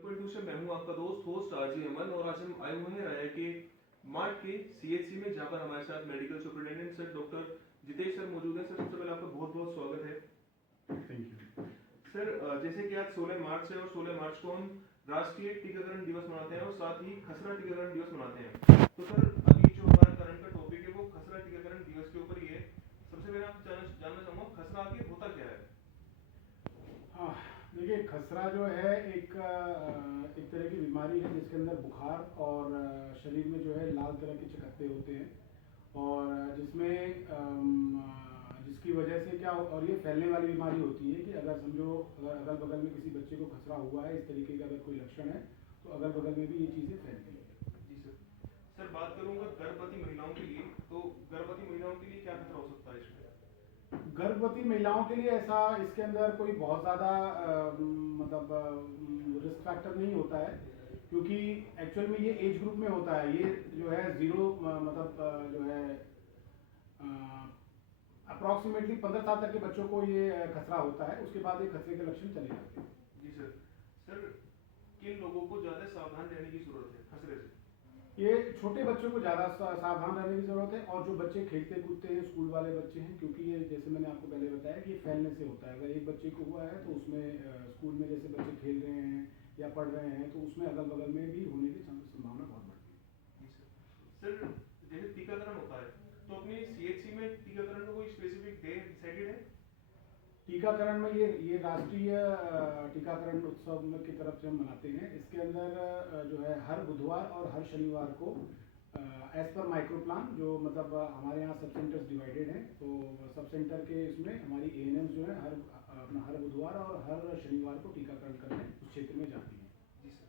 Tuition मैं हूँ आपका दोस्त होस्ट आरजे अमन और आज हम आए हुए हैं राया के मार्ट के सीएचसी में, जहाँ पर हमारे साथ medical superintendent sir doctor Jitesh sir मौजूद हैं। सर सबसे पहले आपका बहुत बहुत स्वागत है। थैंक यू सर, जैसे कि आज 16 मार्च है और 16 मार्च को हम राष्ट्रीय टीकाकरण दिवस मनाते हैं और साथ ही खसरा टीकाकरण दिवस मनाते हैं। तो सर अभी जो हमारा करंट का टॉपिक है वो खसरा टीकाकरण दिवस के ऊपर ही है। सबसे पहले आप जानना चाहूँगा खसरा आखिर होता क्या है? देखिए, खसरा जो है एक तरह की बीमारी है जिसके अंदर बुखार और शरीर में जो है लाल तरह के चकत्ते होते हैं और जिसकी वजह से क्या और ये फैलने वाली बीमारी होती है कि अगर समझो अगर अगल बगल में किसी बच्चे को खसरा हुआ है, इस तरीके का अगर कोई लक्षण है तो अगल बगल में भी ये चीज़ें फैलती है। जी सर। सर बात करूँगा गर्भवती महिलाओं के लिए, तो गर्भवती महिलाओं के लिए क्या खतरा हो सकता है इसमें? गर्भवती महिलाओं के लिए ऐसा इसके अंदर कोई बहुत ज़्यादा रिस्क फैक्टर नहीं होता है, क्योंकि एक्चुअल में ये एज ग्रुप में होता है। ये जो है जीरो जो है अप्रॉक्सीमेटली 15 साल तक के बच्चों को ये खसरा होता है। उसके बाद ये खसरे के लक्षण चले जाते हैं। जी सर। सर किन लोगों को ज़्यादा सावधान रहने की ज़रूरत है खसरे से? ये छोटे बच्चों को ज़्यादा सावधान रहने की ज़रूरत है और जो बच्चे खेलते कूदते हैं, स्कूल वाले बच्चे हैं, क्योंकि ये जैसे मैंने आपको पहले बताया कि ये फैलने से होता है। अगर एक बच्चे को हुआ है तो उसमें स्कूल में जैसे बच्चे खेल रहे हैं या पढ़ रहे हैं तो उसमें अगल बगल में भी होने की संभावना बहुत बढ़ती है। जी सर। सर जैसे टीकाकरण होता है तो अपने सीएचसी में टीकाकरण का कोई स्पेसिफिक डे डिसाइडेड है? टीकाकरण में ये राष्ट्रीय टीकाकरण उत्सव की तरफ से हम मनाते हैं। इसके अंदर जो है हर बुधवार और हर शनिवार को एज पर माइक्रो प्लान, जो मतलब हमारे यहाँ सब सेंटर्स डिवाइडेड हैं, तो सब सेंटर के इसमें हमारी एएनएम्स जो है हर बुधवार और हर शनिवार को टीकाकरण करने उस क्षेत्र में जाती हैं। जी सर।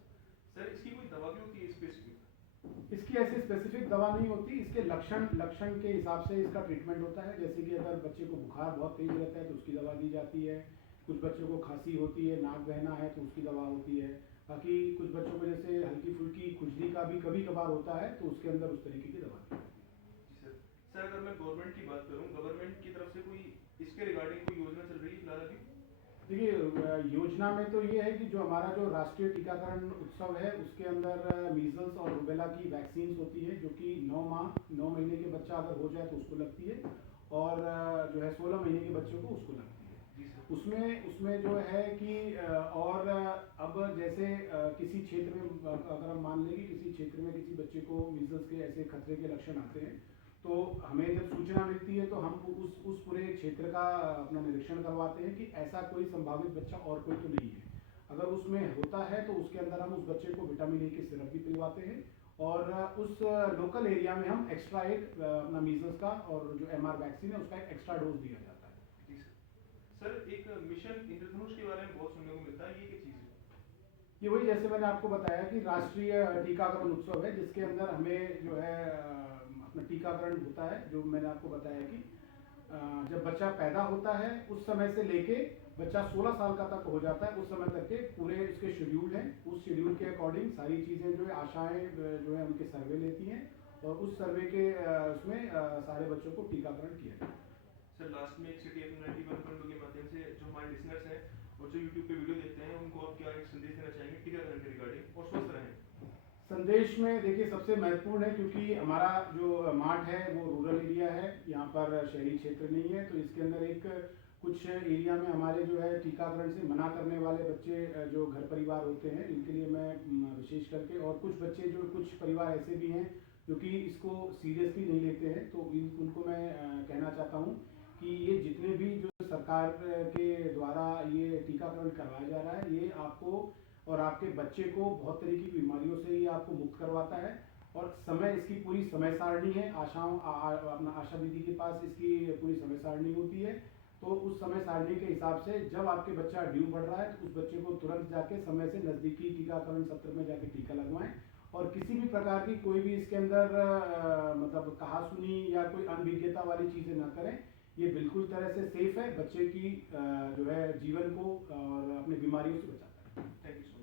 सर इसकी कोई दवा भी होती है स्पेसिफिक? इसकी ऐसी स्पेसिफिक दवा नहीं होती। इसके लक्षण के हिसाब से इसका ट्रीटमेंट होता है। जैसे कि अगर बच्चे को बुखार बहुत तेज रहता है तो उसकी दवा दी जाती है। कुछ बच्चों को खांसी होती है, नाक बहना है तो उसकी दवा होती है। बाकी कुछ बच्चों को जैसे हल्की फुल्की खुजली का भी कभी कभार होता है तो उसके अंदर उस तरीके की दवा दी जाती है। जी सर। सर अगर मैं गवर्नमेंट की बात करूँ, गवर्नमेंट की तरफ से कोई इसके रिगार्डिंग कोई योजना चल रही है फिलहाल अभी? देखिए, योजना में तो ये है कि जो हमारा जो राष्ट्रीय टीकाकरण उत्सव है उसके अंदर मीजल्स और रुबेला की वैक्सीन होती है, जो कि 9 महीने के बच्चा अगर हो जाए तो उसको लगती है और जो है 16 महीने के बच्चों को उसको लगती है। जी सर। उसमें जो है कि और अब जैसे किसी क्षेत्र में अगर हम मान लें कि किसी क्षेत्र में किसी बच्चे को मीजल्स के ऐसे खतरे के लक्षण आते हैं तो हमें जब सूचना मिलती है तो हम उस पूरे क्षेत्र का अपना निरीक्षण करवाते हैं कि ऐसा कोई संभावित बच्चा और कोई तो नहीं है। अगर उसमें होता है तो उसके अंदर हम उस बच्चे को विटामिन ए की सिरप भी पिलवाते हैं और उस लोकल एरिया में हम एक्स्ट्रा एक अपना मीजल्स का और जो एमआर वैक्सीन है उसका एक एक्स्ट्रा डोज दिया जाता है। जी सर। सर एक मिशन इंद्रधनुष के बारे में बहुत सुनने को मिलता है, ये क्या चीज़ है? ये वही जैसे मैंने आपको बताया कि राष्ट्रीय टीकाकरण उत्सव है, जिसके अंदर हमें जो है अपना टीकाकरण होता है। जो मैंने आपको बताया कि जब बच्चा पैदा होता है उस समय से लेके बच्चा 16 साल का तक हो जाता है, उस समय तक के पूरे उसके शेड्यूल हैं। उस शेड्यूल के अकॉर्डिंग सारी चीज़ें जो है आशाएं जो है उनके सर्वे लेती हैं और उस सर्वे के उसमें सारे बच्चों को टीकाकरण किया जाता है। सर लास्ट में एक सिटी एफ 91.2 के माध्यम से जो हमारे लिसनर्स हैं और जो यूट्यूब पे वीडियो देखते हैं उनको आप क्या एक संदेश देना चाहेंगे टीकाकरण के रिगार्डिंग, और स्वस्थ रहें? संदेश में देखिए सबसे महत्वपूर्ण है, क्योंकि हमारा जो मार्ट है वो रूरल एरिया है, यहाँ पर शहरी क्षेत्र नहीं है, तो इसके अंदर एक कुछ एरिया में हमारे जो है टीकाकरण से मना करने वाले बच्चे जो घर परिवार होते हैं, इनके लिए मैं विशेष करके, और कुछ बच्चे जो कुछ परिवार ऐसे भी हैं जो कि इसको सीरियसली नहीं लेते हैं, तो उनको मैं कहना चाहता हूँ कि ये जितने भी जो सरकार के द्वारा ये टीकाकरण करवाया जा रहा है, ये आपको और आपके बच्चे को बहुत तरीके की बीमारियों से ही आपको मुक्त करवाता है। और समय इसकी पूरी समय सारणी है। अपना आशा दीदी के पास इसकी पूरी समय सारणी होती है, तो उस समय सारणी के हिसाब से जब आपके बच्चा ड्यू बढ़ रहा है तो उस बच्चे को तुरंत जाके समय से नज़दीकी टीकाकरण सत्र में जाके टीका लगवाएं और किसी भी प्रकार की कोई भी इसके अंदर मतलब कहासुनी या कोई अनभिज्ञता वाली चीज़ें ना करें। ये बिल्कुल तरह से सेफ है, बच्चे की जो है जीवन को और अपनी बीमारियों से बचाता है। Thank you so much.